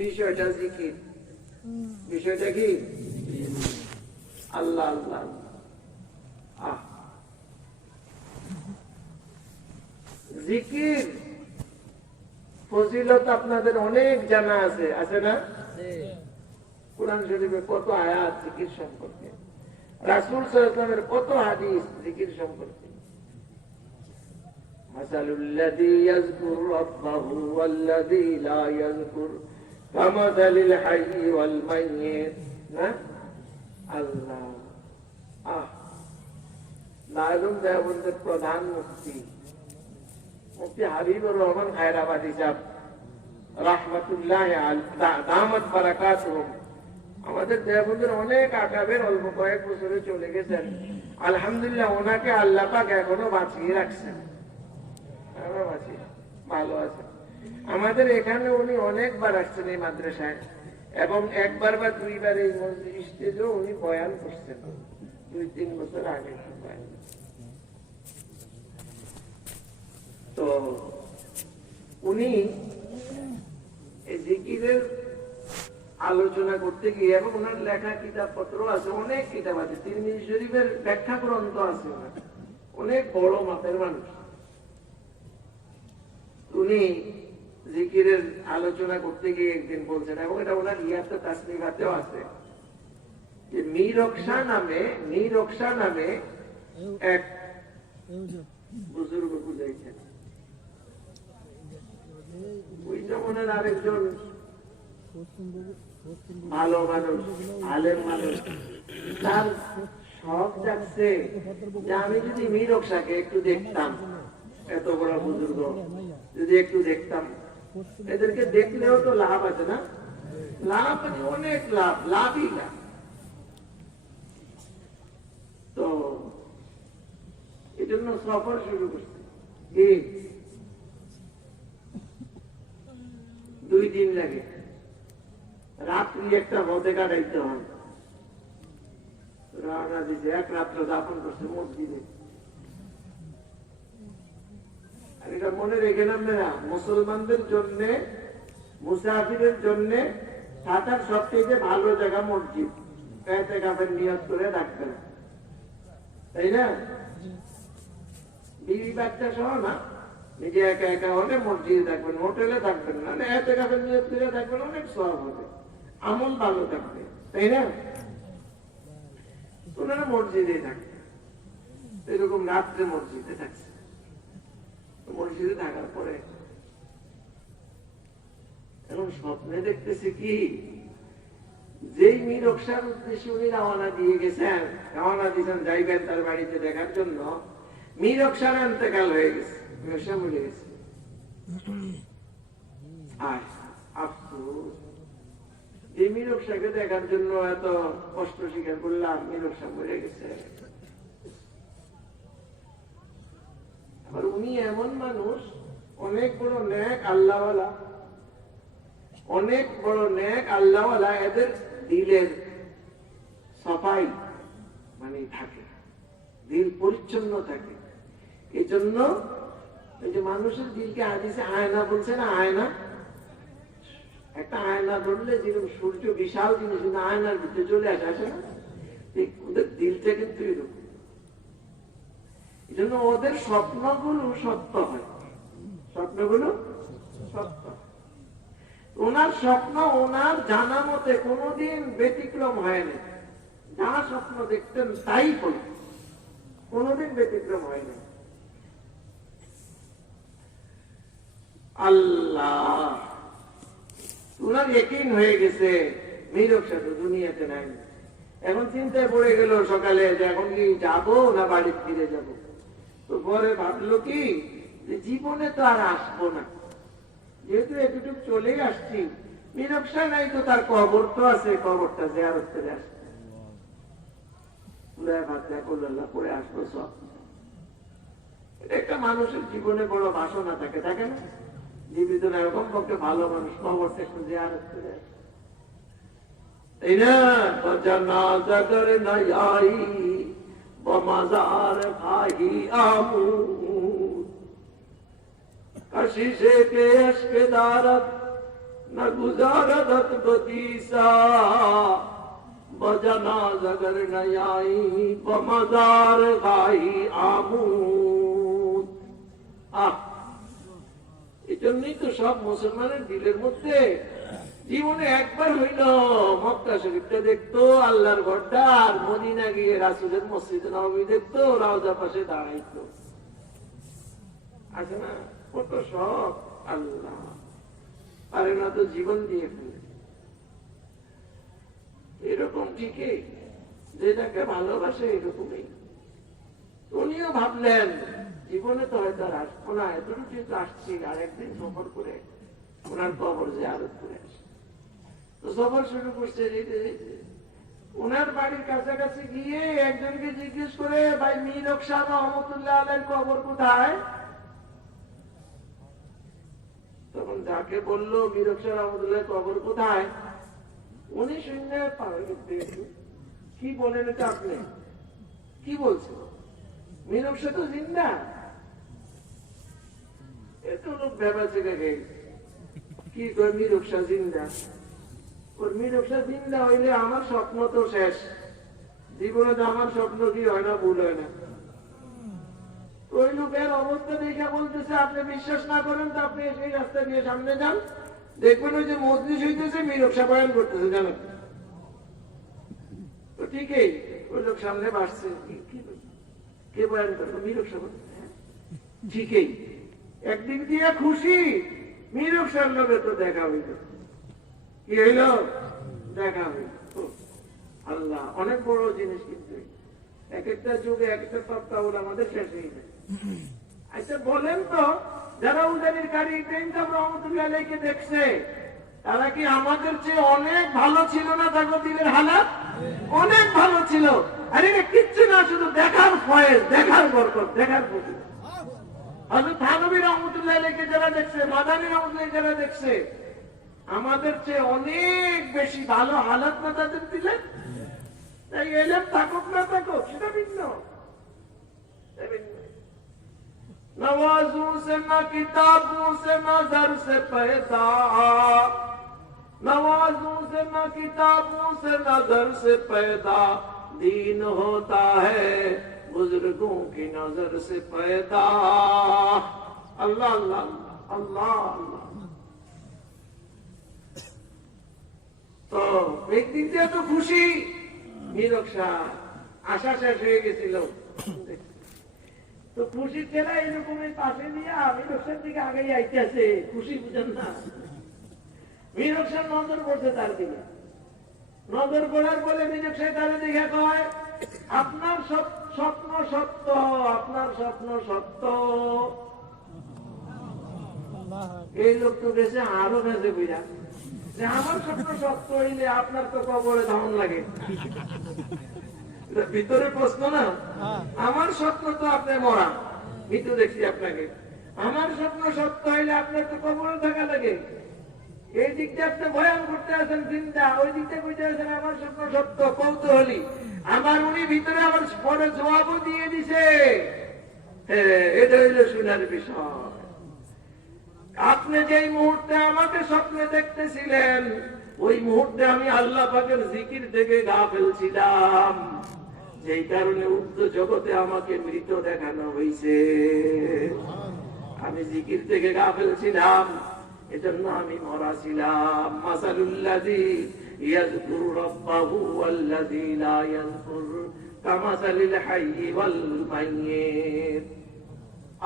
বিষয়টা জিকির। বিষয়টা কি? আল্লাহ আল্লাহ আহ জিকির ফজিলত আপনাদের অনেক জানা আছে, আছে না? কোরআন শরীফে কত আয়াত জিকির সম্পর্কে, রাসূল সাল্লাল্লাহু আলাইহি ওয়াসাল্লামের কত হাদিস জিকির সম্পর্কে। মাসালুল্লাযী ইয়াযকুরু রাব্বাহু ওয়াল্লাযী লা ইয়াযকুর কামাসালিল হাইয়্যি ওয়াল মাইয়্যিত। না আল্লাহ লালুম দেওবন্দের প্রধান মুফতি মুফতি হাবিবুর রহমান খায়রাবাদী সাহেব রাহমাতুল্লাহ আলাইহি দামাত বারাকাতুহুম আমাদের দেওবন্দের অনেক আকাবের অল্প কয়েক বছরে চলে গেছেন। আলহামদুলিল্লাহ ওনাকে আল্লাহ পাক এখনো বাঁচিয়ে রাখছেন, ভালো আছে। আমাদের এখানে উনি অনেকবার আসছেন এই মাদ্রাসায়, এবং একবার বা দুইবার এই মসজিদ স্টেজেও উনি বয়ান করছেন 2-3 বছর আগে। তো উনি এই জিকিরের আলোচনা করতে গিয়ে, এবং ওনার লেখা কিতাবপত্র আছে, অনেক কিতাব আছে, তিরমিজি শরীফের ব্যাখ্যা গ্রন্থ আছে, অনেক বড় মাপের মানুষ। উনি জিকিরের আলোচনা করতে গিয়ে একদিন বলছেন, এবং এটা ওনার ইয়াতে তাসনিফাতেও আছে, যে মীরক্সা নামে এক বুজুর্গ বুঝাইছেন। ওই জমানার আরেকজন ভালো মানুষ, আলেম মানুষ, তার শখ জাগছে যে আমি যদি মীরক্সাকে একটু দেখতাম, এত বড় বুজুর্গ যদি একটু দেখতাম, এদেরকে দেখলেও তো লাভ আছে না? লাভ আছে, অনেক লাভ, লাভই লাভ। তো এই জন্য সফর শুরু করছে। 2 দিন লাগে, রাত্রি একটা হতে কাটাইতে হয়। রওনা দিছে, এক রাত্র যাপন করছে মসজিদে। আর এটা মনে রেখে নাম না, মুসলমানদের জন্য, মুসাফিরের জন্য থাকার সবচেয়ে ভালো জায়গা মসজিদ। ইতিকাফের নিয়ত করে রাখবেন, তাই না? বিবি বাচ্চা সহ না, নিজে একা একা হলে মসজিদে থাকবেন, হোটেলে থাকবেন না, ইতিকাফের নিয়ত করে থাকবেন, অনেক সওয়াব হবে, আমল ভালো থাকবে, তাই না? ওনারা মসজিদে থাকবে, এরকম রাত্রে মসজিদে থাকছে। মসজিদে থাকার পরে এখন স্বপ্নে দেখতেছে কি, যেই মীরক্সার উদ্দেশ্যে উনি রওনা দিয়ে গেছেন, রওনা দিয়েছেন যাইবেন তার বাড়িতে দেখার জন্য, মীরক্সার ইন্তেকাল হয়ে গেছে, মীরক্সা মরে গেছে। আফসোস, এই মীরক্সাকে দেখার জন্য এত কষ্ট স্বীকার করলাম, মীরক্সা মরে গেছে। আর উনি এমন মানুষ, অনেক বড় নেক আল্লাহওয়ালা, অনেক বড় নেক আল্লাহওয়ালা, এদের দিলের সাফাই মানে থাকে, দিল পরিচ্ছন্ন থাকে। এই জন্য এই যে মানুষের দিলকে হাদিসে আয়না বলছে না, আয়না, একটা আয়না ধরলে যেরকম সূর্য বিশাল জিনিস, কিন্তু আয়নার ভিতরে চলে আসে না, ওদের দিলটা কিন্তু এরকম। এই জন্য ওদের স্বপ্নগুলো সত্য হয়, স্বপ্নগুলো সত্য। ওনার স্বপ্ন ওনার জানা মতে কোনোদিন ব্যতিক্রম হয়নি, যা স্বপ্ন দেখতেন তাই হল, কোনোদিন ব্যতিক্রম হয়নি। আল্লাহ, ওনার ইয়াকিন হয়ে গেছে মীরক্সা তো দুনিয়াতে নাই। এখন চিন্তায় পড়ে গেল সকালে যে এখন কি যাবো না বাড়ি ফিরে যাব। তো পরে ভাবলো কি, যে জীবনে তো আর আসবো না, যেহেতু এতটুকু চলেই আসছি, মীরক্সা নাই তো তার কবর তো আছে, কবরটা জিয়ারত করে আসছে, পরে আসবো সব। এটা একটা মানুষের জীবনে বড় বাসনা থাকে, থাকে না? জীবিত না, এরকম পক্ষে ভালো মানুষ কবরটা একটু জিয়ারত করে আসে, তাই না? জানাজা করে না আই বমাজার ভাই আমু कशिशे के अश्क दारत न गुजारत बतीसा बजना जगर नयाई बमदार गाई আমুদ। এই জন্যই তো সব মুসলমানের দিলের মধ্যে জীবনে একবার হইল মক্কা শরীফটা দেখতো, আল্লাহর ঘরটা, আর মদিনা গিয়ে রাসূলের মসজিদ নববী দেখতো, রওজা পাশে দাঁড়াইতো। আছে না কত সব, আল্লাহ পারে না তো জীবন দিয়ে ফেলে। এরকম ঠিকই যেটাকে ভালোবাসে এরকমই। উনিও ভাবলেন জীবনে তো হয়তো আর আসবো না, এতটুকু তো আসছি, আর একদিন সফর করে ওনার কবর জিয়ারত করে আসি। তো সফর শুরু করছে, যেতে যেতে ওনার বাড়ির কাছাকাছি গিয়ে একজনকে জিজ্ঞেস করে, ভাই মীর শাহ রহমতুল্লাহ আলাইহির কবর কোথায়? তখন যাকে বললো মীর শাহ রহমতুল্লাহ কবর কোথায়, উনি শুনে কি বলেন এটা আপনি কি বলছেন? মীর শাহ তো জিন্দা। এত লোক ভেবেছে দেখে কি করে মীর শাহ জিন্দা? ওর মীর শাহ জিন্দা হইলে আমার স্বপ্ন তো শেষ, জীবনে তো আমার স্বপ্ন কি হয় না, ভুল হয় না। ওই লোকের অবস্থা দেখে বলতেছে, আপনি বিশ্বাস না করেন তো আপনি সেই রাস্তা দিয়ে সামনে যান, দেখবেন ওই যে মজলিস হইতেছে, মীর শাহ বয়ান করতেছে, জানেন তো ঠিকই। ওই লোক সামনে বাসছে, কে বয়ান করবে? মীর শাহ। ঠিকই, একদিক দিয়ে খুশি, মীর শাহর লোকের তো দেখা হইল। কি হইল? দেখা হইল। আল্লাহ অনেক বড় জিনিস, কিন্তু এক একটা যুগে এক একটা তত্ত্বাবধান আমাদের শেষ হয়ে যায়। আচ্ছা বলেন তো, যারা উজানির কারি ইব্রাহিম রহমতুল্লাহ আলাইহিকে দেখছে, তারা কি আমাদের চেয়ে অনেক ভালো ছিল না? তাদের দিলের হালাত অনেক ভালো ছিল। আর এটা কিচ্ছু না, শুধু দেখার ফয়েজ, দেখার বরকত, দেখার প্রতি। হযরত থানভী রহমতুল্লাহ আলাইহিকে যারা দেখছে, মাদানী রহমতুল্লাহ যারা দেখছে, আমাদের চেয়ে অনেক বেশি ভালো হালাত না তাদের দিলেন। তাই এলেম থাকুক না থাকুক সেটা ভিন্ন। नवाजों से न किताबों से नजर से पैदा, नवाजों से न किताबों से नजर से पैदा, दीन होता है बुजुर्गों की नजर से पैदा। अल्लाह अल्लाह अल्लाह अल्लाह। তো একদিন দিয়ে তো খুশি, মীর শাহ আশা শেষ হয়ে গেছিল। তো খুশির ছেলে এরকমের পাশে নিয়ে মীর শাহর দিকে আগেই আইতেছে, খুশি বুঝেন না। মীর শাহ নজর পড়ছে তার দিকে, নজর পড়ার বলে মীর শাহ তার দিকে কয়, আপনার স্বপ্ন সত্য, আপনার স্বপ্ন সত্য। এই লোক তো গেছে আরো গেছে বুঝা, যে আমার স্বপ্ন সত্য হইলে আপনার তো কবরে ধারণ লাগে। ভিতরে প্রশ্ন না, আমার স্বপ্ন তো আপনি মরা, মৃত্যু দেখছি আপনাকে, আমার স্বপ্ন সত্য হইলে আপনার তো কবরে থাকা লাগে। এই দিকটা আপনি বয়ান করতে আছেন চিন্তা, ওই দিকটা কইতে আছেন আমার স্বপ্ন সত্য, কৌতূহলী। আমার উনি ভিতরে আমার পরে জবাবও দিয়ে দিছে। এটা হইল শোনার বিষয়। আপনি যেই মুহূর্তে আমাকে স্বপ্নে দেখতেছিলেন, ওই মুহূর্তে আমি আল্লাহ পাকের জিকির থেকে গাফেল ছিলাম, যেই কারণে উক্ত জগতে আমাকে মৃত দেখানো হয়েছে। আমি জিকির থেকে গাফেল ছিলাম, এজন্য আমি মরা ছিলাম। মাসালুল্লাযী ইয়াযকুরু রাব্বাহু ওয়াল্লাযী লা ইয়াযকুর কামাসালিল হাইয়্যি ওয়াল মাইয়্যিত।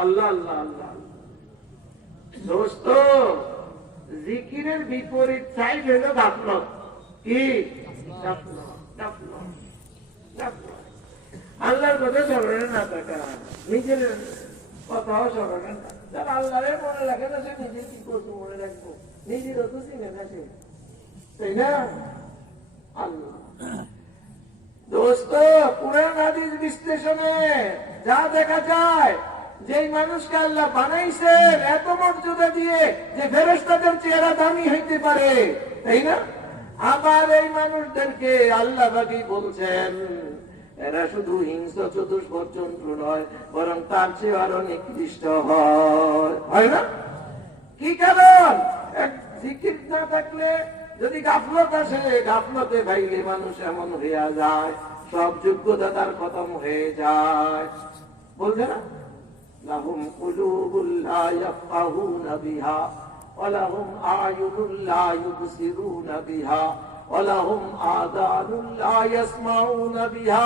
আল্লাহ আল্লাহ আল্লাহ। দোস্ত, জিকিরের বিপরীত সাইড হল গাফলত। কি? আল্লাহর কথা স্মরণে না থাকা, নিজের কথাও স্মরণে না। যারা আল্লাহরে মনে রাখে না, সে নিজের কি করতে মনে রাখবো, নিজেরও তো চিনে না সে, তাই না? আল্লাহ। দোস্ত, কুরআন হাদিস বিশ্লেষণে যা দেখা যায়, যেই মানুষকে আল্লাহ বানাইছেন এত মর্যাদা দিয়ে যে ফেরেশতাদের চেহারা দামি হইতে পারে, তাই না? আবার এই মানুষদেরকে আল্লাহ বাকি বলছেন এরা শুধু হিংস্র চতুষ্পদ জন্তু নয়, বরং তার চেয়ে আরো নিকৃষ্ট হয় না? কি কারণ? জিকির না থাকলে যদি গাফলত আসে, গাফলতে ভাইলে মানুষ এমন হইয়া যায়, সব যোগ্যতা তার খতম হয়ে যায়। বলছে না, লাহুম কুলুবুল লা ইয়াফকাহুনা বিহা ওয়া লাহুম আ'য়ুনুল লা ইউবসিরুনা বিহা ওয়া লাহুম আযানুন লা ইয়াসমাউনা বিহা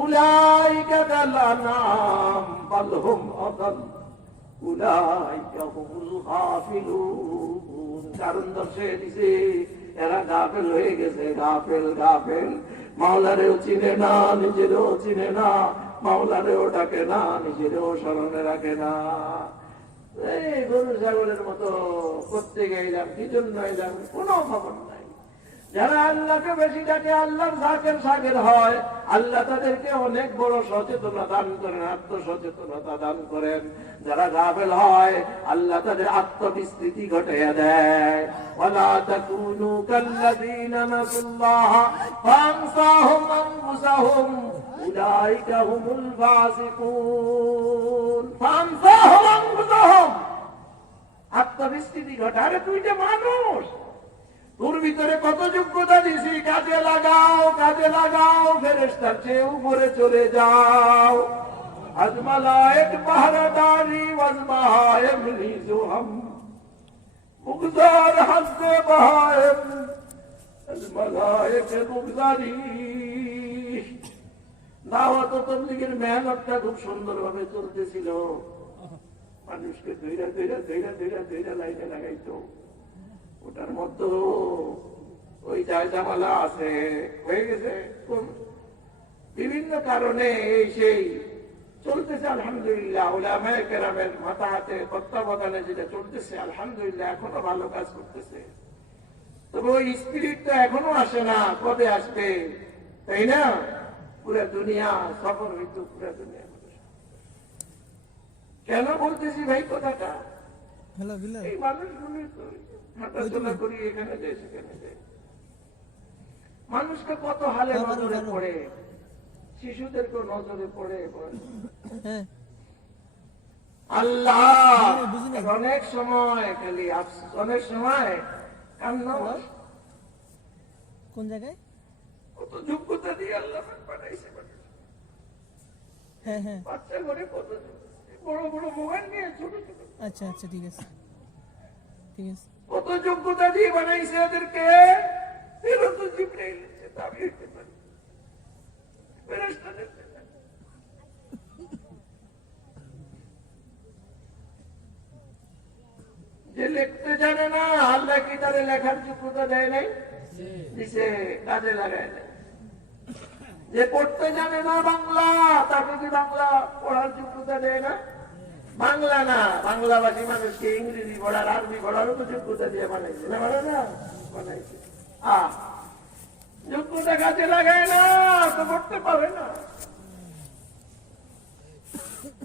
উলাইকা কাল আনআম বাল হুম আদাল উলাইকা হুমুল গাফিলুন। কারণ দর্শে দিছে এরা গাফেল হয়ে গেছে, গাফেল গাফেল। মাওলারেও চিনে না, নিজেরও চিনে না, মাওলারেও ডাকে না, নিজেরও স্মরণে রাখে না। এই গরু ছাগলের মতো করতে গেলাম, কি জন্য এলাম কোনো খবর নাই। যারা আল্লাহকে বেশি ডাকে, আল্লাহর জাকের সাগের হয়, আল্লাহ তাদেরকে অনেক বড় সচেতনতা দান করেন, আত্মসচেতনতা দান করেন। যারা গাফেল হয়, আল্লাহ তাদের আত্মবিস্মৃতি ঘটাইয়া দেয়। ওয়ালা তাকুনু কাল্লাযীনা নাসুল্লাহ ফানসাহুম আনফুসাহুম উলাইকা হুমুল ফাসিকুন। ফানসাহুম আনফুসাহুম, আত্মবিস্মৃতি ঘটায়। আরে তুই যে মানুষ, তোর ভিতরে কত যোগ্যতা দিছি, কাজে লাগাও, কাজে লাগাও, ফেরেশতার চেয়ে উপরে চলে যাও। আজমালায়েক পাহারাদারি ওয়াজমাহায়েম লিজুহাম মুগদার হাসবে বাহায়েম আজমালায়েক মুগদারি। দাওয়াত ও তাবলীগের মেহনতটা খুব সুন্দরভাবে চলতেছিল। মানুষকে ধৈরা ধৈরা ধৈরা ধৈরা ধৈরা লাইনে লাগাইতো। ওটার মধ্যে ওই জায়জামালা আছে, হয়ে গেছে বিভিন্ন কারণে, এই সেই চলতেছে। আলহামদুলিল্লাহ উলামায়ে কেরামের মাথা হাতে তত্ত্বাবধানে যেটা চলতেছে, আলহামদুলিল্লাহ এখনো ভালো কাজ করতেছে। তবে ওই স্পিরিট তো এখনো আসে না, কবে আসবে, তাই না? পুরা দুনিয়া সফর হইত, পুরা দুনিয়া। কেন বলতেছি ভাই কথাটা? এই মানুষগুলি তো হাঁটাচলা করি, এখানে যায় সেখানে যায়, মানুষকে কত হালে নজরে পড়ে, শিশুদেরকেও নজরে পড়ে। আল্লাহ অনেক সময় খালি আফসোস, অনেক সময় কান্না। কোন জায়গায় কত যোগ্যতা দিয়ে আল্লাহ পাঠাইছে, বাচ্চা ঘরে কত বড় বড় মোবাইল নিয়ে ছোট ছোট। আচ্ছা আচ্ছা, ঠিক আছে ঠিক আছে। কত যোগ্যতা দিয়ে বানাইছে এদেরকে। ফেরত জিবরাইল দাবি হইতে পারে, ফেরেশতাদের যে লিখতে জানে না, আল্লাহ কি তারে লেখার যোগ্যতা দেয় নাই? দিছে, কাজে লাগায় নাই। যে পড়তে জানে না বাংলা, তাকে কি বাংলা পড়ার যোগ্যতা দেয় না? বাংলা না, বাংলাভাষী মানুষকে ইংরেজি পড়ার, আরবি পড়ারও তো যোগ্যতা দিয়ে বানাইছে না? মানে না বানাইছে, যোগ্যতা কাজে লাগায় না তো পড়তে পারে না।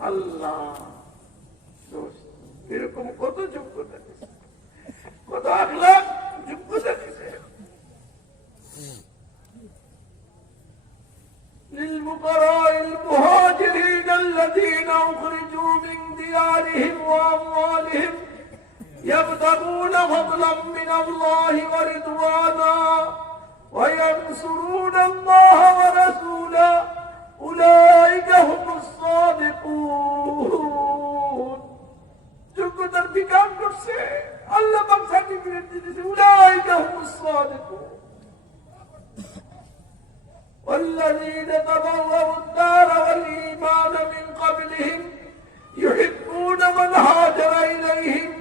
আল্লাহ এরকম কত যোগ্যতা দিছে, কত আখলাক যোগ্যতা দিছে। للفقراء المهاجرين الذين أخرجوا من ديارهم وأموالهم يبتغون فضلا من الله ورضوانا وينصرون الله ورسوله أولئك هم الصادقون। যোগ্যতার বিকাশ করছে আল্লাহ, পাক সার্টিফিকেট দিতেছে, أولئك هم الصادقون। والذين تبوأوا الدار والإيمان من قبلهم يحبون من هاجر إليهم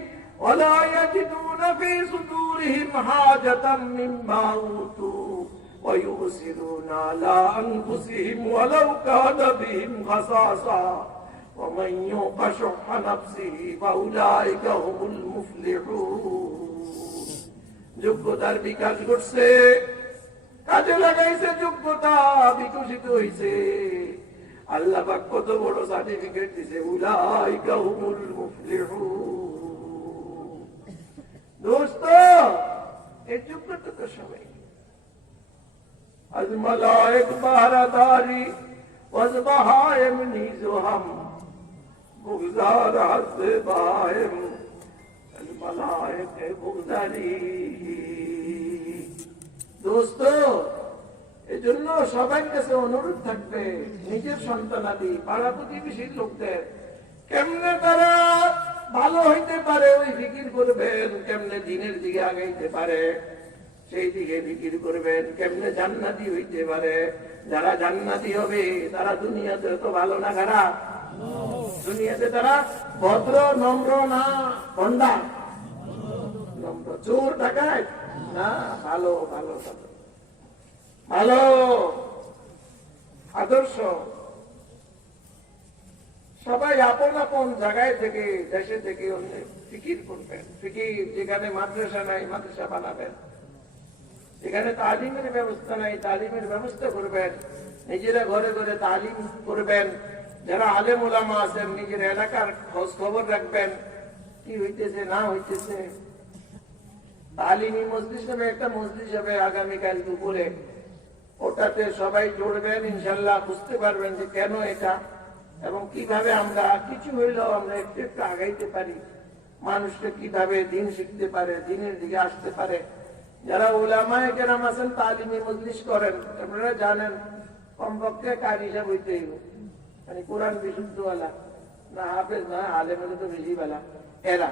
ولا يجدون في صدورهم حاجة مما أوتوا ويؤثرون على أنفسهم ولو كان بهم خصاصة ومن يوق شح نفسه فأولئك هم المفلحون। যোগ্যতার বিকাশ ঘটছে, কাজে লাগাইছে, যোগ্যতা বিকশিত হয়েছে, আল্লাহ পাক কত বড় সার্টিফিকেট দিছে, উলাইকা হুমুল মুফলিহুন। দোস্ত এই যোগ্যতা তো সবাই। আজমালায়েক বাহারাদারি ওয়াজবাহায়েম নিজুহাম মুগদার হাসবে বাহায়েম মালায়েকে মুগদারি। দোস্ত, এজন্য সবার কাছে অনুরোধ থাকবে, নিজের সন্তানাদি পাড়া প্রতিবেশীর লোকদের কেমনে তারা ভালো হইতে পারে ওই ফিকির করবেন, কেমনে দিনের দিকে আগাইতে পারে সেই দিকে ফিকির করবেন, কেমনে জান্নাতি হইতে পারে। যারা জান্নাতি হবে তারা দুনিয়াতে তো ভালো না খারাপ? দুনিয়াতে তারা ভদ্র নম্র না ভণ্ডা? নম্র। চোর ডাকাত না? ভালো ভালো ভালো ভালো আদর্শ। সবাই আপন আপন জায়গায় থেকে দেশে থেকে ফিকির করবেন। ফিকির যেখানে মাদ্রাসা নাই মাদ্রাসা বানাবেন, যেখানে তালিমের ব্যবস্থা নাই তালিমের ব্যবস্থা করবেন। নিজেরা ঘরে ঘরে তালিম করবেন। যারা আলেম ওলামা আছেন নিজের এলাকার খোঁজ খবর রাখবেন, কি হইতেছে না হইতেছে। তালিমি মজলিস নামে একটা মজলিস হবে আগামীকাল দুপুরে, ওটাতে সবাই জড়বেন। ইনশাল্লাহ বুঝতে পারবেন যে কেন এটা এবং কিভাবে আমরা কিছু হইলেও আমরা একটু একটু আগাইতে পারি, মানুষকে কিভাবে দিন শিখতে পারে, দিনের দিকে আসতে পারে। যারা উলামায়ে কেরাম আছেন তালিমি মজলিস করেন, আপনারা জানেন কমপক্ষে কারি হিসাব হইতে হইব, মানে কোরআন বিশুদ্ধওয়ালা না হাফেজ না আলেম হলে তো বেশি বেলা। এরা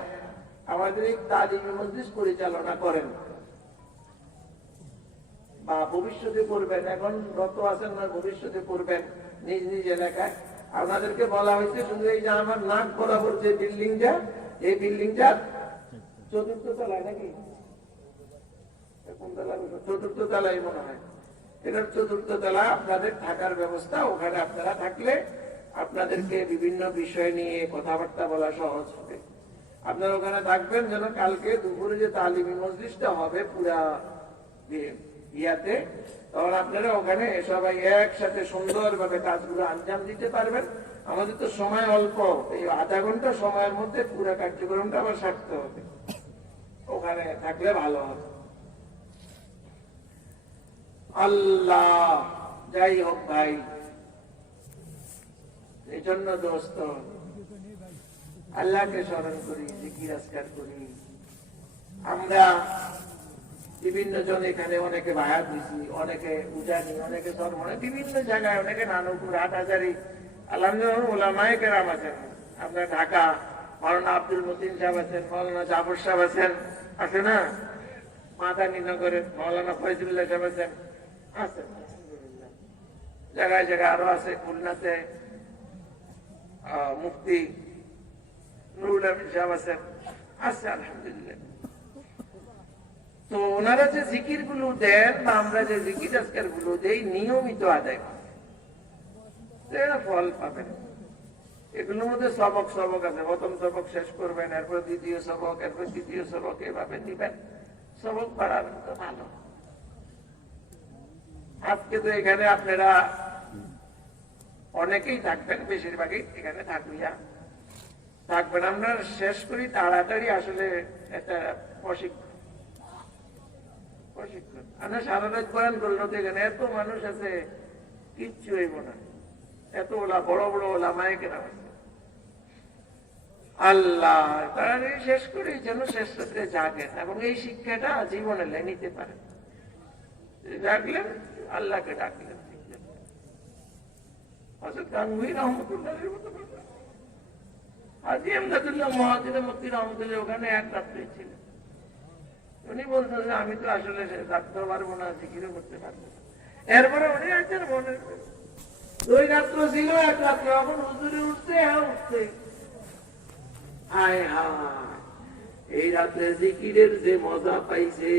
আমাদের এই তালিমি মজলিস পরিচালনা করেন বা ভবিষ্যতে করবেন। এখন রত আছেন না, ভবিষ্যতে করবেন নিজ নিজ এলাকায়। আপনাদেরকে বলা হয়েছে শুধু এই যে আমার নাক বরাবর যে বিল্ডিংটা, এই বিল্ডিংটা চতুর্থ তলায় নাকি চতুর্থ তলায় মনে হয়, এটার চতুর্থ তলা আপনাদের থাকার ব্যবস্থা। ওখানে আপনারা থাকলে আপনাদেরকে বিভিন্ন বিষয় নিয়ে কথাবার্তা বলা সহজ হবে। আপনারা ওখানে থাকবেন যেন কালকে দুপুরে যে তালিমি মজলিসটা হবে পুরা ইয়াতে, তখন আপনারা ওখানে সবাই একসাথে সুন্দরভাবে কাজগুলো আঞ্জাম দিতে পারবেন। আমাদের তো সময় অল্প, এই আধা ঘন্টা সময়ের মধ্যে পুরো কার্যক্রমটা আবার সারতে হবে। ওখানে থাকলে ভালো হবে। আল্লাহ যাই হোক ভাই, এই জন্য দোস্ত আল্লাহকে স্মরণ করি, জিকির আজকার করি। আমরা বিভিন্ন জন এখানে অনেকে বায়াত দিছি, অনেকে উজানি, অনেকে সরমনে, বিভিন্ন জায়গায়, অনেকে নানুপুর, হাটহাজারি। আলহামদুলিল্লাহ ওলামায়ে কেরাম আছেন। আপনার ঢাকা মাওলানা আব্দুল মতিন সাহেব আছেন, মাওলানা জাফর সাহেব আছেন, আছে না? মাদানীনগরের মাওলানা ফয়জুল্লাহ সাহেব আছেন, আছেন আলহামদুলিল্লাহ। জায়গায় জায়গায় আরো আছে, খুলনাতে মুফতি নুরুল আমিন সাহেব আছেন, আছে আলহামদুলিল্লাহ। তো ওনারা যে জিকির গুলো দেন বা আমরা যে জিকির আজকার গুলো দেই নিয়মিত আদায় ফল পাবেন। এগুলোর মধ্যে সবক সবক আছে। প্রথম সবক শেষ করবেন, এরপর দ্বিতীয় সবক, এরপর তৃতীয় সবক, এভাবে দিবেন, সবক বাড়াবেন তো ভালো। আজকে তো এখানে আপনারা অনেকেই থাকবেন, বেশিরভাগই এখানে থাকবেন। আমরা শেষ করি তাড়াতাড়ি। আসলে একটা প্রশিক্ষণ। আমরা সারা রাত বয়ান করলো তো এখানে এত মানুষ আছে, কিচ্ছু হইব না। এত বড় বড় ওলামায়ে কেরাম আছে। আল্লাহ তাড়াতাড়ি শেষ করি যেন শেষ রাত্রে জাগেন এবং এই শিক্ষাটা জীবনে নিতে পারেন। জাগলেন, আল্লাহকে ডাকলেন। হযরত গাঙ্গুহি রহমতুল্লাহের মতো হাজী আমদাদুল্লাহ মুহাজির মক্কি রহমতুল্লাহ ওখানে এক রাত্রে ছিলেন। উনি বলছেন যে আমি তো আসলে থাকতে পারবো না, জিকিরও করতে পারবো না। এরপরে উনি আছেন মনে 2 রাত্র ছিল, 1 রাত্র এখন হুজুরে উঠছে, হায় হায় এই রাত্রে জিকিরের যে মজা পাইছে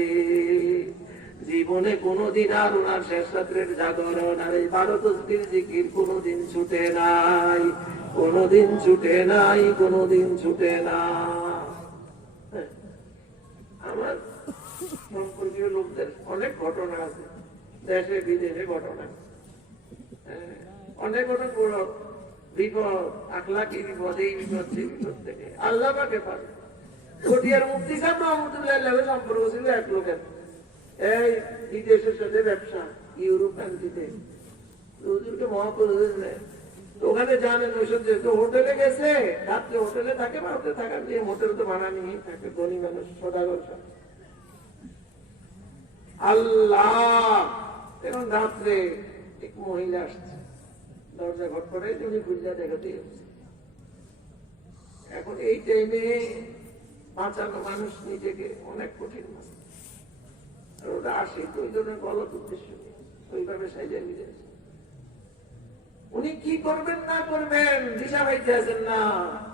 জীবনে কোনোদিন আর ওনার শেষ রাত্রের জাগরণ আর এই 12 তসবির জিকির কোনোদিন ছুটে নাই, কোনোদিন ছুটে নাই, কোনোদিন ছুটে না। আমার সম্পর্কীয় লোকদের অনেক ঘটনা আছে, দেশে বিদেশে ঘটনা, অনেক অনেক বড় বিপদ, আখলাকি বিপদ, এই বিপদ সেই বিপদ থেকে আল্লাহ পাকে পাবে। কটিয়ার মুফতি সাহেব রহমতুল্লাহ সম্পর্ক ছিল এক লোকের, এই বিদেশের সাথে ব্যবসা, ইউরোপ কান্ট্রিতে হুজুরকে মহাপুরুষ তো ওখানে জানেন ওইসব যেহেতু হোটেলে গেছে, রাত্রে হোটেলে থাকে বা হোটেলে থাকার দিয়ে হোটেল তো ভাড়া নিয়ে থাকে, ধনী মানুষ সদাগর সব। আল্লাহ, এখন রাত্রে এক মহিলা আসছে, দরজা ঘট করে উনি খুঁজা দেখাতে গেছে। এখন এই টাইমে বাঁচানো মানুষ নিজেকে অনেক কঠিন মানুষ, আর ওরা আসে তো ওই জন্য গলত উদ্দেশ্য নেই, ওইভাবে সাইজে নিয়ে আসে। উনি কি করবেন না করবেন দিশা পাইতে আছেন না।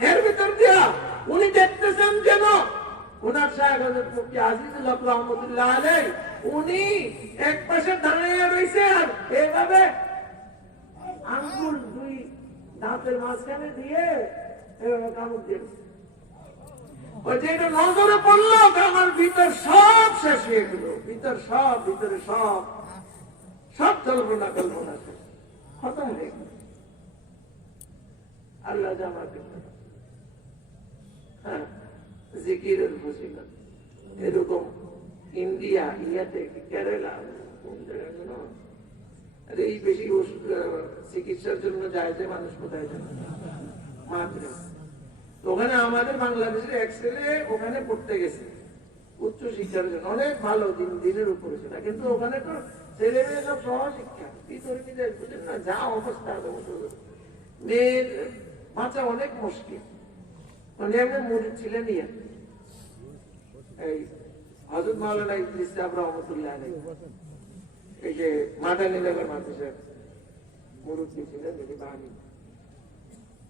এর ভিতর দিয়া উনি দেখতেছেন যেন ওনার শাহেখ হযরত মুফতি আজিজুল হক রহমাতুল্লাহ আলাইহি উনি এক পাশে দাঁড়িয়ে রয়েছে আর এইভাবে আঙ্গুল দুই দাঁতের মাঝখানে দিয়ে এভাবে কামড় দিয়েছে। ওই যে এটা নজরে পড়লো, আমার ভিতর সব শেষ হয়ে গেল, ভিতরে সব কল্পনা শেষ, খতম হয়ে গেল। আল্লাহ জামা দিলেন। হ্যাঁ, জিকিরের ফজিলত এরকম ইন্ডিয়া, ইয়াতে কেরালা, এই বেশি চিকিৎসার জন্য যায় যে মানুষ কোথায় যায় মাদ্রাস। ওখানে আমাদের বাংলাদেশের এক ছেলে ওখানে পড়তে গেছে উচ্চ শিক্ষার জন্য, অনেক ভালো দিনের উপরে ছিল, কিন্তু ওখানে তো ছেলে মেয়ে সব সহশিক্ষা, বিতর্কিতের বুঝেন না যা অবস্থা, মেয়ের বাঁচা অনেক মুশকিল। মানে আমরা মুরিদ ছিলেন এই হযরত মাওলানা ইদ্রিস সাহেব রহমাতুল্লাহ আলাইহি, এই যে মাদানীনগর মাদ্রাসার মুরুব্বি ছিলেন যদি বাণী।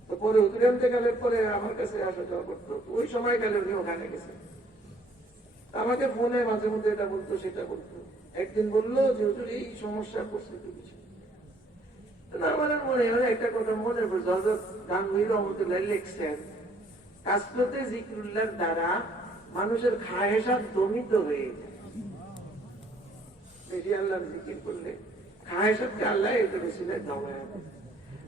তো পরে উত্তরান্তে গেলে পরে আমার কাছে আসা যাওয়া করতো, ওই সময় গেলে উনি ওখানে গেছে, আমাকে ফোনে মাঝে মধ্যে এটা বলতো সেটা বলতো। একদিন বললো যে হুজুর এই সমস্যা করছে তো কিছু, আমার মনে হয় একটা কথা মনে পড়ছে, হযরত গাঙ্গুহি রহমতুল্লাহ লিখছেন কাসরতে জিকরুল্লাহর দ্বারা মানুষের খায়েশাত দমিত হয়ে যায়। বেশি আল্লাহর জিকির করলে খায়েশাতকে আল্লাহ এটা বেশি দমায়।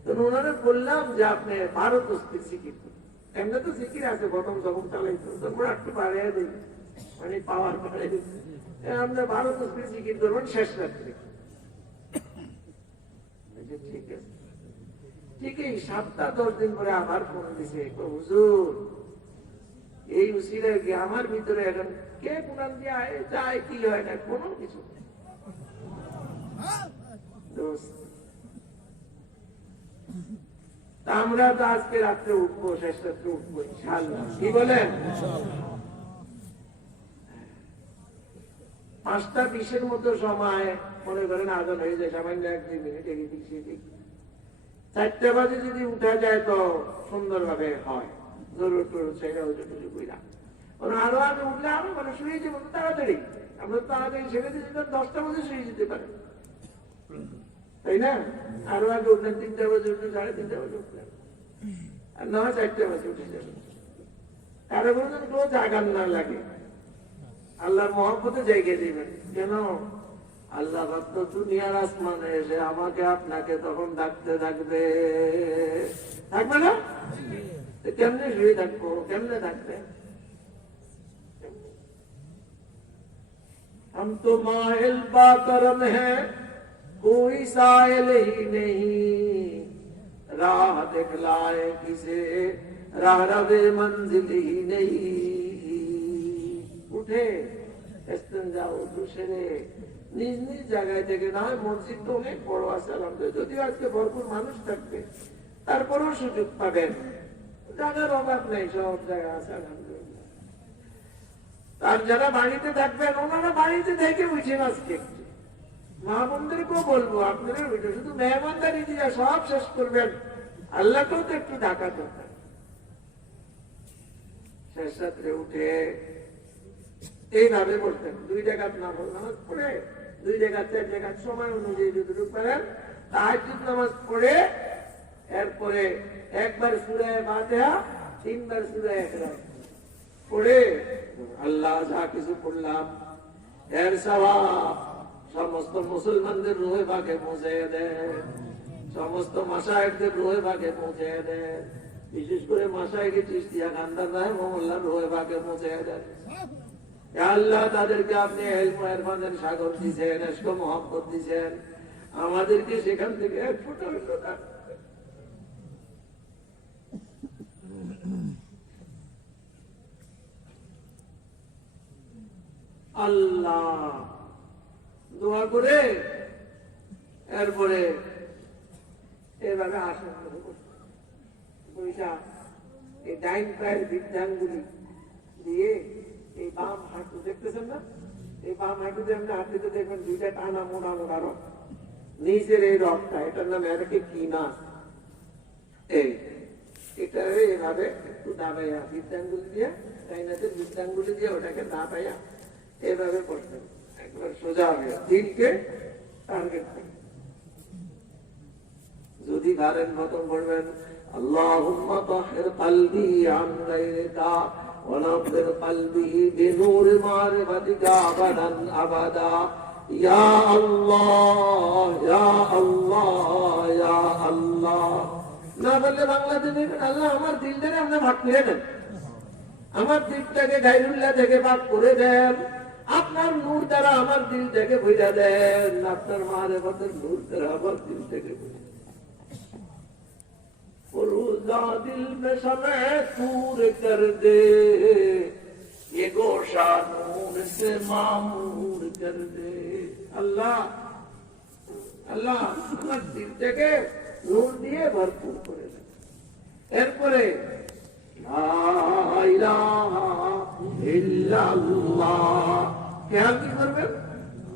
তো ওনারা বললাম যে আপনি 12 তসবিহ জিকির করুন। এমনি তো জিকির আছে, প্রথম যখন চালাইতো তারপর একটু বাড়িয়ে দিই, মানে পাওয়ার বাড়িয়ে দিই, আমরা 12 তসবিহ জিকির করবেন শেষ রাত্রে। ঠিক আছে, ঠিক এই 7-10 দিন পরে আবার ফোন দিছে, হুজুর এই উসিলায় কি আমার ভিতরে এখন কে কোরআন দিয়ে যায় কি হয় না কোনো কিছু। আমরা তো আজকে রাত্রে উঠবো, শেষ রাত্রে উঠবো ইনশাআল্লাহ, কি বলেন? 5:20 মতো সময় মনে করেন আজান হয়ে যায়, সামান্য 1-2 মিনিট এগিয়ে পিছিয়ে দিই। 4টা বাজে যদি উঠা যায় তো সুন্দর ভাবে হয়, জরুর টরুর সেটা হচ্ছে কিছু বুঝলাম। আরো আগে উঠলে আরো মানে শুয়ে যাবো তাড়াতাড়ি, আমরা তাড়াতাড়ি ছেড়ে দিয়ে 10টা বাজে শুয়ে যেতে পারে, তাই না? আরো আগে উঠলেন 3টা বাজে উঠলেন, 3:30 বাজে উঠলেন, আর না 4টা বাজে উঠে যাবেন। কারো কোনো কেউ জাগান না লাগে, আল্লাহর মহব্বতে জায়গা দিবেন। কেন? আল্লাহ ভক্ত দুনিয়ার আসমানে এসে আমাকে আপনাকে তখন ডাকতে থাকবে, থাকবে না? কেমনে শুয়ে থাকবো, কেমনে থাকবে? हम तो माहिल बाकरम है कोई साइल ही नहीं, राह दिखलाए किसे राह रवे मंजिल ही नहीं। उठे ইস্তেঞ্জা ওযু সেরে নিজ নিজ জায়গায় থেকে, না হয় মসজিদ তো অনেক বড় আছে আলহামদুলিল্লাহ, যদিও আজকে ভরপুর মানুষ থাকবে তারপরেও সুযোগ পাবেন, জায়গার অভাব নেই, সব জায়গা আছে আলহামদুলিল্লাহ। আর যারা বাড়িতে থাকবেন ওনারা বাড়িতে থেকে উঠেন, আজকে মা বোনদেরকেও বলবো আপনারা শুধু মেহমানদারি দিয়ে সব শেষ করবেন, আল্লাহকেও তো একটু ডাকা দরকার। শেষ রাত্রে উঠে এইভাবে বলতেন 2 রাকাত নামাজ পড়ে, 2 রাকাত 4 রাকাত সময় অনুযায়ী যতটুকু পারেন তাহাজ্জুদ নামাজ পড়ে, এরপরে একবার সূরা ফাতিহা, 3 বার সূরা ইখলাস পড়ে আল্লাহ যা কিছু পড়লাম এর সওয়াব সমস্ত মুসলমানদের রুহে পাকে পৌঁছে দেন, সমস্ত মাশায়েখদের রুহে পাকে পৌঁছে দেন, বিশেষ করে মাশায়েখ চিশতিয়া কান্দার রাহিমাহুল্লাহর রুহে পাকে পৌঁছে দেন। আল্লাহ তাদেরকে আপনি ইলম ও ইরফানের সাগর দিয়েছেন, ইশক ও মহব্বত দিয়েছেন, আমাদেরকে সেখান থেকে এক ফোঁটা আল্লাহ দোয়া করে এরপরে এভাবে আসন এই ডাইন পায়ের বৃদ্ধাঙ্গুলি দিয়ে এই বাম হাঁটু দেখতেছেন না, এই বাম হাঁটুতে আপনি হাঁটতে দেখবেন দুইটা টানা মোড়া মোড়া রক, নিচের এই রকটা এটার নাম এটাকে কি না, এই এটা এভাবে একটু দাবাইয়া বৃদ্ধাঙ্গুলি দিয়ে ডাইন হাতের বৃদ্ধাঙ্গুলি দিয়ে ওটাকে দাবাইয়া এভাবে করবেন, একবার সোজা হয়ে দিলকে টার্গেট করবেন। যদি পারেন মতন পড়বেন আল্লাহুম্মা তাহির কলবি আন গায়রিকা ওয়া নব্বির কলবি বিনূর মারিফাতিকা আবাদান আবাদা ইয়া আল্লাহ ইয়া আল্লাহ ইয়া আল্লাহ। না বললে বাংলাদেশে আল্লাহ আমার দিলটাকে আপনি ভাগ করে দেন, আমার দিলটাকে গায়রুল্লাহ থেকে ভাগ করে দেন, আপনার নূর দ্বারা আমার দিলটাকে ভইরা দেন, আপনার মারিফাতের নূর দ্বারা আমার দিলটাকে ভইরা দেন। रोजा दिल में समय सूर कर दे, ये गोशा नूर से मामूर कर दे। अल्लाह अल्लाह আমার দিলটাকে নূর দিয়ে ভরপুর করে দেন। এরপরে লা ইলাহা ইল্লাল্লাহ খেয়াল কি করবেন,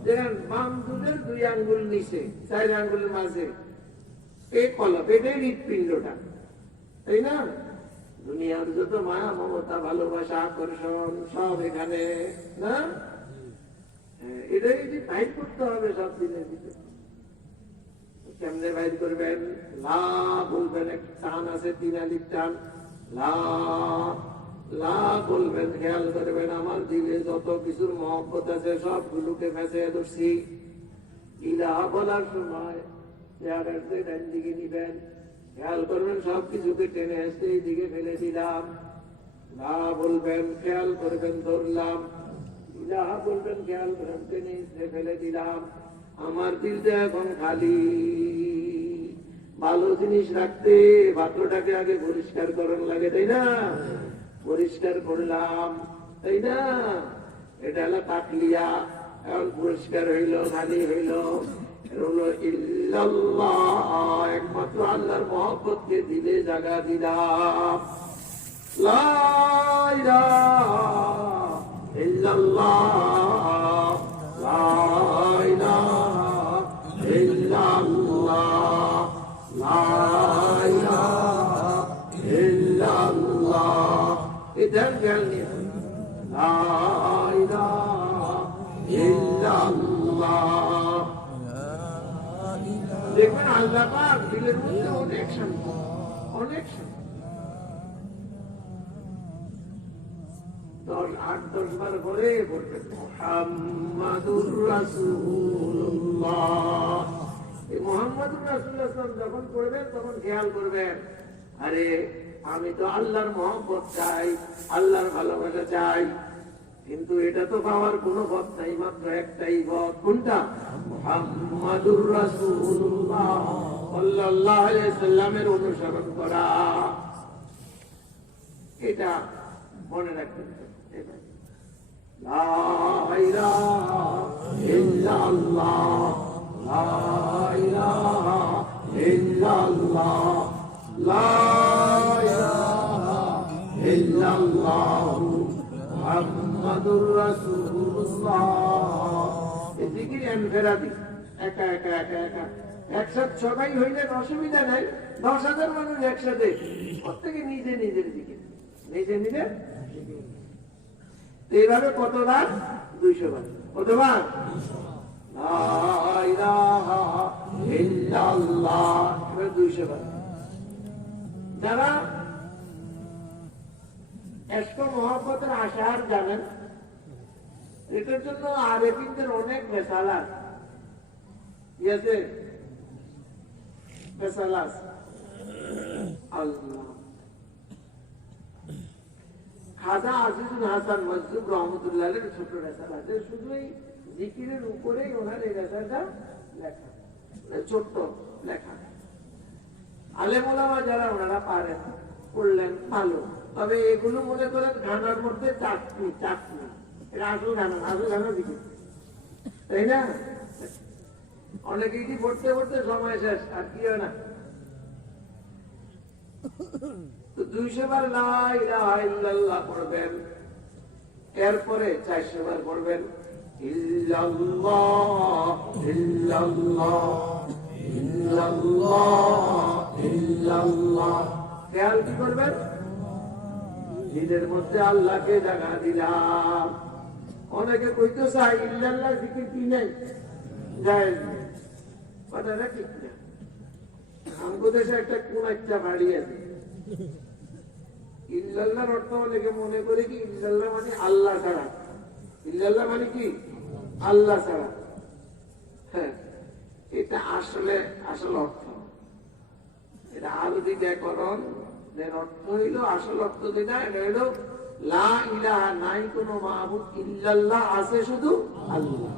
দেখেন বাম দুধের দুই আঙ্গুল নিচে, চার আঙ্গুলের মাঝে এই কলব, এটাই হৃৎপিণ্ডটা, তাই না? দুনিয়ার যত মায়া মমতা ভালোবাসা আকর্ষণ সব এখানে না, এটাই বাইর করতে হবে সব দিনের ভিতরে। কেমনে বাইর করবেন? লা বলবেন, এক টান আছে 3 আলিফ টান, লা লা বলবেন, খেয়াল করবেন আমার দিলে যত কিছুর মহব্বত আছে সবগুলোকে ফেঁসে ধরছি। ইলাহা বলার সময় চেহারাতে ডান দিকে নিবেন, খেয়াল করবেন সবকিছুকে টেনে আসতে এই দিকে ফেলে দিলাম। লা বলবেন, খেয়াল করবেন ধরলাম। ইলাহা বলবেন, খেয়াল করবেন টেনে আসতে ফেলে দিলাম। আমার দিলটা এখন খালি। ভালো জিনিস রাখতে পাত্রটাকে আগে পরিষ্কার করার লাগে, তাই না? পরিষ্কার করলাম, তাই না? এটা হলো তাকলিয়া, এখন পরিষ্কার হইল, খালি হইল, একমাত্র আল্লাহর মহব্বতকে দিলে জায়গা দিলাম। লা ইলাহা ইল্লাল্লাহ, লা ইলাহা ইল্লাল্লাহ, লা ইলাহা ইল্লাল্লাহ। ইধার খেয়াল নিয়ে লা ইলাহা ইল্লাল্লাহ। দেখবেন আল্লাহ পাক দিলের মধ্যে অনেক শান্তি, অনেক শান্তি। 8-10 বার করে বলবেন মুহাম্মাদুর রাসূলুল্লাহ। এই মুহাম্মাদুর রাসূলুল্লাহ যখন পড়বেন তখন খেয়াল করবেন, আরে আমি তো আল্লাহর মহব্বত চাই, আল্লাহর ভালোবাসা চাই, কিন্তু এটা তো পাওয়ার কোনো পথ নাই, মাত্র একটাই পথ। কোনটা? মুহাম্মাদুর রাসূলুল্লাহ সাল্লাল্লাহু আলাইহি সাল্লামের অনুসরণ করা। এটা মনে রাখবেন। লা ইলাহা ইল্লাল্লাহ, লা ইলাহা ইল্লাল্লাহ, লা ইলাহা ইল্লাল্লাহ মুহাম্মাদুর রাসূলুল্লাহ। এই জিকির এনফেরাদি, একা একা একা একা। একসাথে সবাই হইলেন অসুবিধা নাই, 10,000 মানুষ একসাথে, প্রত্যেকে নিজে নিজের দিকে, নিজে নিজে। এইভাবে কতবার? 200 বার। কতবার? লা ইলাহা ইল্লাল্লাহ, 200 বার। যারা এসকো মহব্বতের আশার জানেন, এটার জন্য আরেফিনদের অনেক মেসালা আছে, মেসালা আছে। আল্লাহ খাজা আজিজুল হাসান মজদুব রহমতুল্লাহ আলাইহির ছোট মেসালা আছে, শুধু এই জিকিরের উপরেই ওনার এই মেসালাটা লেখা, ছোট্ট লেখা। আলেম ওলামা যারা ওনারা পারেন, পড়লেন ভালো, তবে এগুলো মনে করেন খানার মধ্যে চাটনি, চাটনি এটা আসল খানা, আসল খানা দিকে, তাই না? অনেকে কি পড়তে পড়তে সময় শেষ, আর কি হয় না। তো 200 বার লা ইলাহা ইল্লাল্লাহ পড়বেন, এরপরে 400 বার পড়বেন ইল্লাল্লাহ ইল্লাল্লাহ ইল্লাল্লাহ ইল্লাল্লাহ। খেয়াল কি করবেন? নিজের মধ্যে আল্লাহকে জায়গা দিলাম। অনেকে কইতে চায় ইল্লাল্লাহ জিকির কি নেই, জায়েজ নেই, কথাটা ঠিক না। আমাদের দেশে একটা কোন একটা বাড়ি আছে, ইল্লাল্লাহর অর্থ অনেকে মনে করে কি ইল্লাল্লাহ মানে আল্লাহ ছাড়া। ইল্লাল্লাহ মানে কি? আল্লাহ ছাড়া। হ্যাঁ, এটা আসলে আসল অর্থ, এটা আরবি ব্যাকরণ অর্থ হইল, আসল অর্থ যেটা এটা হইল লা ইলাহা, নাই কোনো মাবুদ ইল্লাল্লাহ, আছে শুধু আল্লাহ।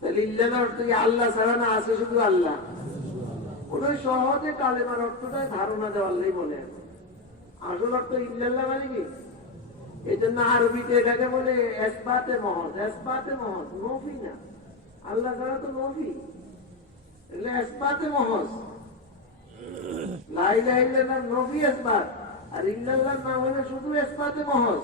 তাহলে ইল্লাল্লাহ অর্থ কি আল্লাহ ছাড়া না আছে শুধু আল্লাহ? ওটা সহজে কালেমার অর্থটা ধারণা দেওয়ার বলে। আসল অর্থ ইল্লাল্লাহ মানে কি? এই জন্য আরবিতে এটাকে বলে এসবাতে মহজ। এসবাতে মহজ, নফি না, আল্লাহ ছাড়া তো নফি, এগুলো এসবাতে মহজ। লা ইলাহা ইল্লাল্লাহ নফি এসবাত, আর ইল্লাল্লাহর নাম হলো শুধু এসবাতে মহজ।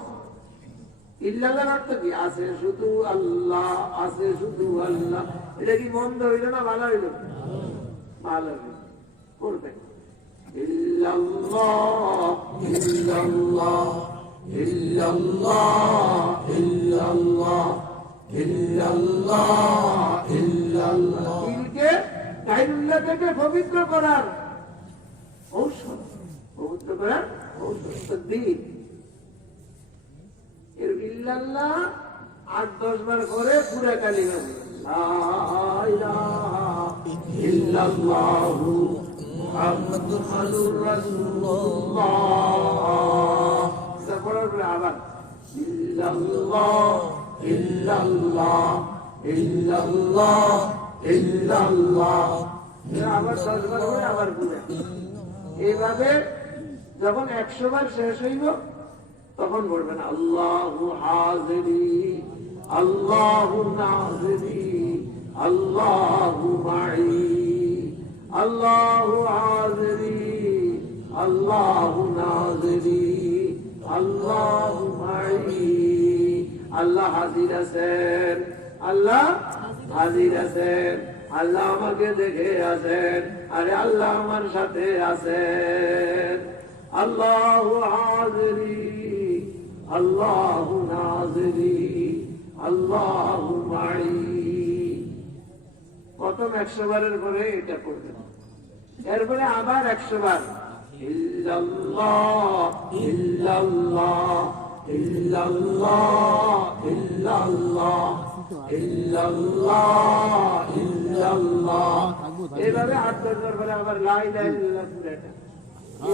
ইল্লাল্লাহর অর্থ কি? আছে শুধু আল্লাহ, আছে শুধু আল্লাহ। এটা কি মন্দ হইল না ভালো হইল? ভালো হইল। করবেন ইল্লাল্লাহ ইল্লাল্লাহ ইল্লাল্লাহ ইল্লাল্লাহ ইল্লাল্লাহ ইল্লাল্লাহ। দিলকে গায়রুল্লাহ থেকে পবিত্র করার ঔষধ, পবিত্র করার ঔষধ দিল। এর ইল্লাল্লাহ 8-10 বার করে পুরা কালিমা লা ইলাহা ইল্লাল্লাহু মুহাম্মাদুর রাসূলুল্লাহ। তারপরে আবার ইল্লাল্লাহ ইল্লাল্লাহ ইল্লাল্লাহ ইল্লাল্লাহ, আবার 10 বার করে আবার পুরা। এইভাবে যখন 100 বার শেষ হইল তখন বলবেন আল্লাহু হাজিরি আল্লাহু নাজিরি আল্লাহু মাই আল্লাহু হাজিরি আল্লাহু নাজিরি আল্লাহু মাই। আল্লাহ হাজির আছেন, আল্লাহ হাজির আছেন, আল্লাহ আমাকে দেখে আছেন, আরে আল্লাহ আমার সাথে আছেন। আল্লাহু হাজিরি আল্লাহু নাজিরি আল্লাহু মাই। প্রথম 100 বারের পরে এটা করবেন, এরপরে আবার 100 বার ইল্লাল্লাহ ইল্লাল্লাহ ইল্লাল্লাহ ইল্লাল্লাহ ইল্লাল্লাহ ইল্লাল্লাহ। এভাবে 8-10 বার পরে আবার লা ইলাহা ইল্লাল্লাহ পুরাটা।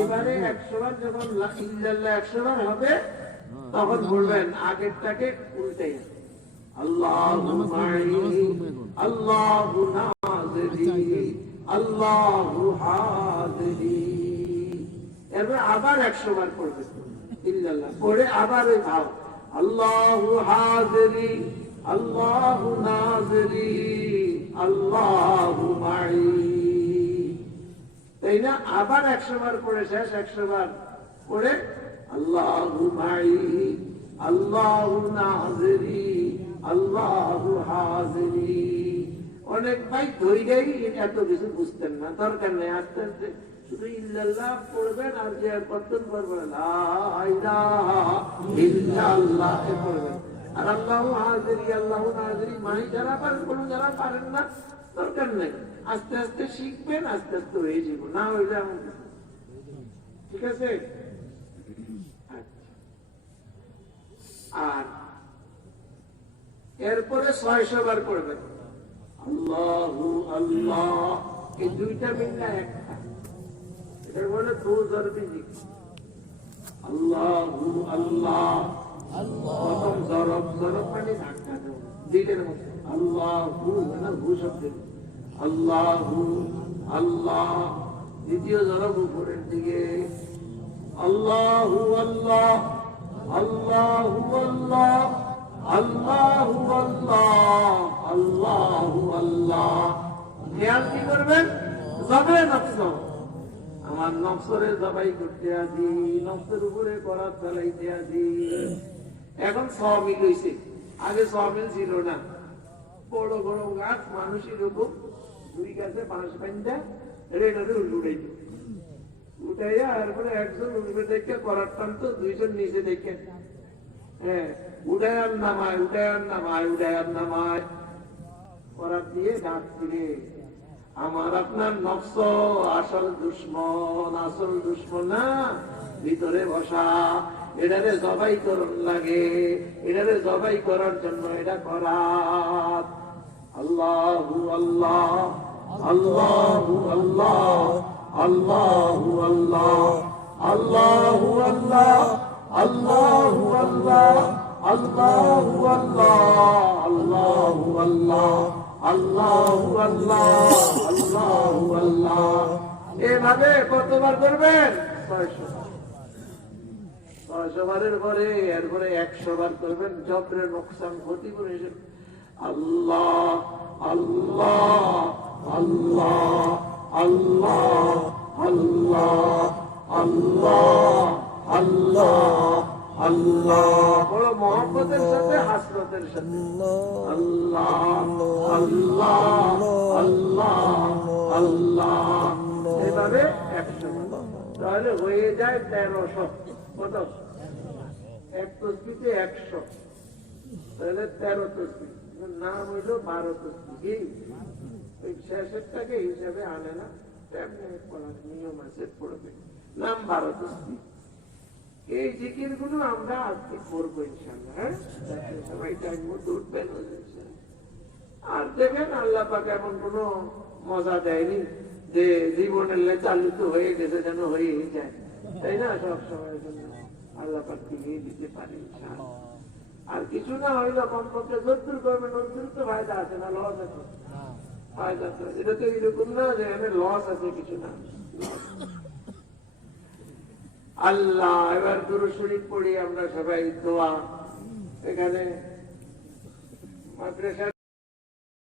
এবারে 100 বার যখন ইল্লাল্লাহ 100 বার হবে তখন বলবেন আগেরটাকে উল্টে আল্লাহু মাই আল্লাহু নাজিরি আল্লাহু হাজিরি। এরপর আবার 100 বার পড়বেন ইল্লাল্লাহ, পড়ে আবার ওই ভাব আল্লাহু হাজিরি আল্লাহু নাজিরি আল্লাহু মাই, তাই না? আবার 100 বার পড়ে শেষ, 100 বার পড়ে আল্লাহু মাই আল্লাহু নাজিরি আল্লাহু হাজিরি। অনেক ভাই ধৈর্যই এত কিছু বুঝতেন না, দরকার নেই, আস্তে আস্তে শুধু ইল্লাল্লাহ পড়বেন আর যে কতক্ষণ পড়বেন লা ইলাহা ইল্লাল্লাহ পড়বেন। আর আল্লাহু হাজিরি আল্লাহু নাজিরি মাই যারা পারেন বলুন, যারা পারেন না দরকার নেই, আস্তে আস্তে শিখবেন, আস্তে আস্তে হয়ে যাব, না হয়ে যাবে। ঠিক আছে? আর এরপরে 600 বার পড়বেন আল্লাহু আল্লাহ। এই দুইটা মিললে একটা, এটা বলে দু জরবি জিকির। আল্লাহু আল্লাহ, প্রথম জরব, জরব মানে ধাক্কা দেওয়া দিলের মধ্যে, আল্লাহু না ভূ শব্দের আল্লাহু আল্লাহ। দ্বিতীয় জরব উপরের দিকে আল্লাহু আল্লাহ আল্লাহু আল্লাহ আল্লাহু আল্লাহ, আল্লাহু আল্লাহ। খেয়াল কি করবেন? জবে নফস, আমার নফসরে জবাই করতে আছি, নফসের উপরে করাত চালাইতে আছি। এখন 6 মিল হইছে, আগে 6 মিল ছিল না। বড় বড় গাছ মানুষের রকম, 2 গাছে বাঁশ বান্ধা রেডারে উঠাইত, উঠাইয়া এরপরে একজন উঠবে দেখে করার টানতো, 2 জন নিচে দেখে, হ্যাঁ উঠায়ার নামায়, উঠায়ার নামায়, উঠায়ার নামায় করার দিয়ে ডাক দিলে। আমার আপনার নফস আসল দুশ্মন, আসল দুশ্মন না, ভিতরে বসা। এটারে জবাই করন লাগে, এটারে জবাই করার জন্য এটা করাত। আল্লাহু আল্লাহ, আল্লাহু আল্লাহ, আল্লাহু আল্লাহ, আল্লাহু আল্লাহ, আল্লাহু আল্লাহ, আল্লাহু আল্লাহ, আল্লাহু আল্লাহ, আল্লাহু আল্লাহ, আল্লাহু আল্লাহ। এভাবে কতবার করবেন? 600 বারের পরে এরপরে 100 বার করবেন। জবরে নোকসান ক্ষতি করে আল্লাহ আল্লাহ আল্লাহ আল্লাহ আল্লাহ আল্লাহ আল্লাহ আল্লাহ। বড় মহব্বতের সাথে, হাসরতের সাথে আল্লাহ আল্লাহ আল্লাহ আল্লাহ। এভাবে 100 বার, তাহলে হয়ে যায় 1300। কত? 1 তসবিতে 100, তাহলে 13 তসবি। নাম হইল 12 তসবি। ওই শেষেরটাকে হিসাবে আনে না, তেমনি পড়ার নিয়ম আছে, পড়বে। নাম 12 তসবি। এই জিকির গুলো আমরা আজকে করবো ইনশাআল্লাহ। হ্যাঁ, সবাই টাইম মতো উঠবেন। আর দেখেন আল্লাহ পাক এমন কোন মজা দেয়নি যে জীবনের চালিত হয়ে গেছে, যেন হয়ে যায়, তাই না? সব সময়ের জন্য আল্লাহ পাক দিয়ে দিতে পারে ইনশাআল্লাহ। আর কিছু না হইলে কমপক্ষে যদ্দূর করবেন তদ্দূর তো ফায়দা আছে, না লস আছে? ফায়দা তো, এটা তো এরকম না যে এখানে লস আছে, কিছু না। আল্লাহ, এবার দুরূদ শরীফ পড়ি আমরা সবাই। দোয়া এখানে মাদ্রাসা